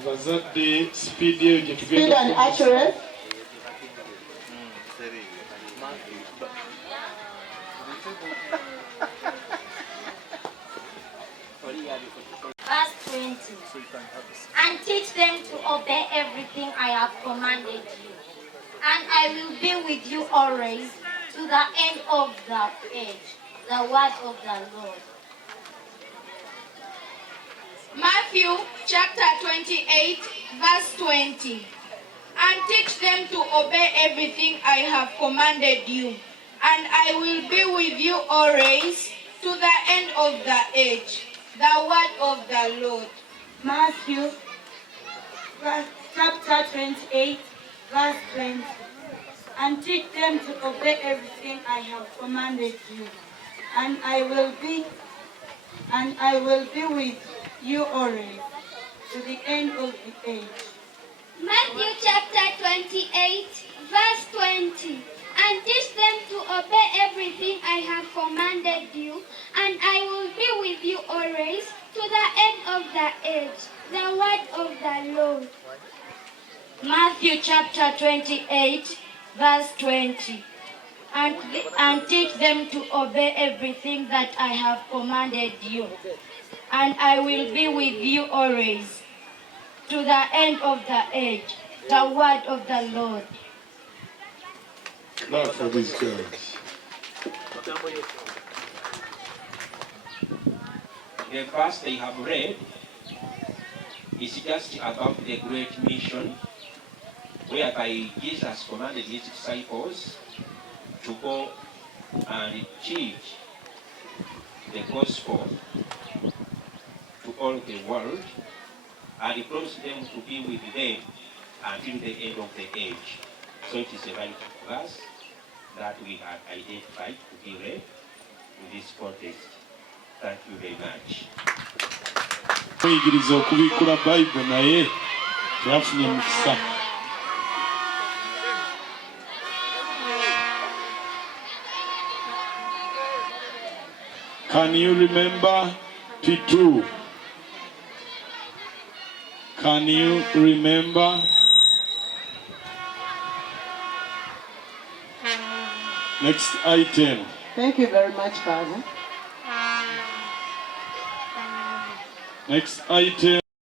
Abazadde speed eyo gye Speed tugenda and accurate. Verse 20. And teach them to obey everything I have commanded you. And I will be with you always to the end of the age. The word of the Lord. Matthew chapter 28, verse 20. And teach them to obey everything I have commanded you. And I will be with you always to the end of the age. The word of the Lord. Matthew chapter 28, verse 20. And teach them to obey everything I have commanded you. And I will be with you always to the end of the age. Matthew chapter 28, verse 20. And teach them to obey everything I have commanded you, and I will be with you always to the end of the age. The word of the Lord. Matthew chapter 28, verse 20. And teach them to obey everything that I have commanded you, and I will be with you always to the end of the age. The word of the Lord. Clap for these girls. The verse they have read is just about the Great Mission, whereby Jesus commanded his disciples to go and teach the gospel to all the world, and he promised them to be with them until the end of the age. So it is a right verse that we have identified to be read in this context. Thank you very much. Muyigiriza okubikkula Bible naye teyafunye mukisa. Can you remember P2? Can you remember? Next item. Thank you very much, Father. Next item.